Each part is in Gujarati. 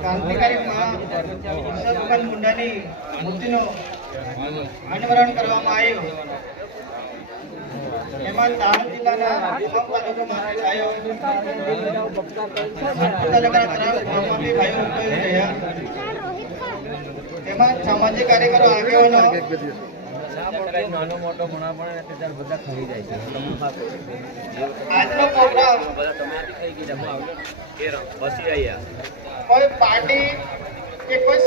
ક્રાંતિકારી ઈશ્વરભાઈ મુંડાની મૂર્તિનું અનાવરણ કરવામાં આવ્યું. એમાં દાહોદ જિલ્લાના તમામ તાલુકામાંથી ભાઈઓ એમાં સામાજિક કાર્યકરો આગેવાનો નાનો મોટો બધા ખાઈ જાય છે. આજનો પ્રોગ્રામ કોઈ પાર્ટી કે કોઈ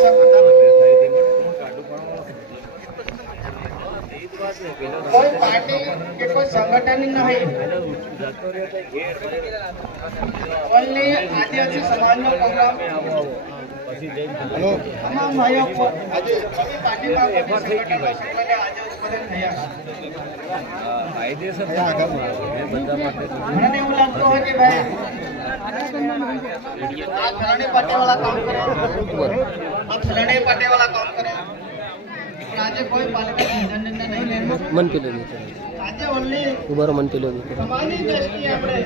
સંગઠન નહીં, ઓનલી આદિવાસી સમાજનો પ્રોગ્રામ. તમામ ભાઈઓ આજે પાર્ટીમાં આજે ઉત્પાદન થયા. મને એવું લાગતું હોય કે ભાઈ આ ફલાણી પાર્ટી વાળા કામ કરે, આ ફલાણી પાર્ટી વાળા કામ કરે. આજે કોઈ પાલિકા નિર્ણય નહીં લેવાનો. મન કે લે આજે ઓનલી ઉભારો મન કે લે સમાજની દ્રષ્ટિએ આપણે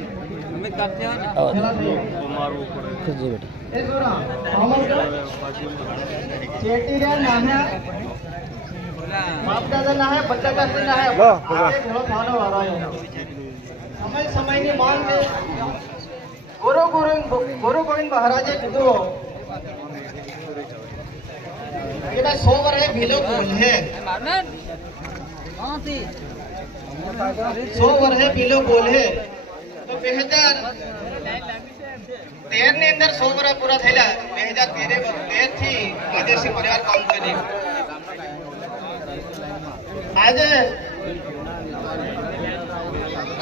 અમે કરતે અમારું કરજે બેટા એ જોરા ચેટીરા નાના બાપ દાદા ના હે બચ્ચા કરતે ના હે આજે ઘણો ભાનો વાળો સમયની માંગ છે. ગુરુ ગોવિંદ મહારાજે કીધું કે ભાઈ 100 વર્ષે ભીલો બોલ હે, 100 વર્ષે ભીલો બોલ હે. તો 2013 ની અંદર 100 વર્ષ પૂરા થયેલા. 2013 થી આદિવાસી પરિવાર કામ કરી. આજે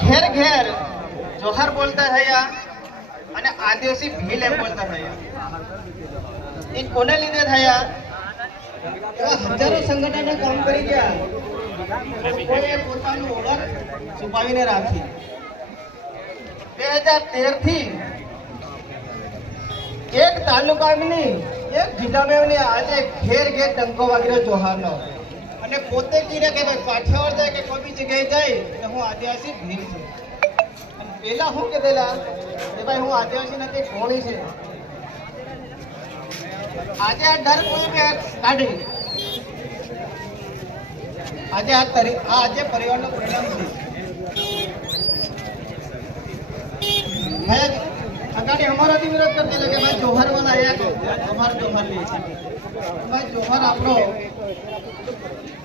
ઘેર ઘેર જોહર બોલતા થયા અને આદિવાસી ભીલ એમ બોલતા થયા. એ કોને લીધે થયા? હજારો સંગઠનો કામ કરી ગયા, કોઈએ પોતાનું ઓળખ છુપાવીને રાખી. 2013 થી એક તાલુકાની એક જિલ્લામાં આજે ઘેર ઘેર ટંકો વાગ્યો જોહારનો. અને પોતે કીધે કે ભાઈ કાઠિયાવાડ જાય કે કોઈ બી જગ્યાએ જાય તો હું આદિવાસી ભીલ છું. અને પેલા શું કીધેલા કે ભાઈ હું આદિવાસી નથી, કોળી છે. આજે આ ડર કોઈ કાઢી. આજે આજે પરિવારનો પરિણામ છે. અગાડી અમારાથી વિરોધ કરતા કે ભાઈ જોહર વાળા આયા તો જોહર લે. ભાઈ જોહર આપણો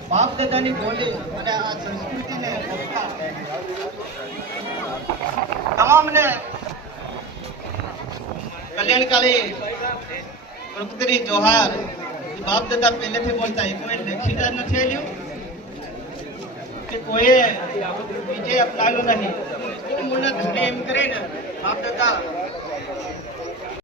બાપ દાદાની બોલી અને આ સંસ્કૃતિને તમામને કલ્યાણકારી પ્રકૃતિ જોહાર બાપ દાદા પહેલેથી બોલતા. એ કોઈ લેખિતા નથી આવ્યું કે કોઈએ બીજે અપનાવ્યું નહીં. મૂળના ધણી એમ કરીને બાપ દાદા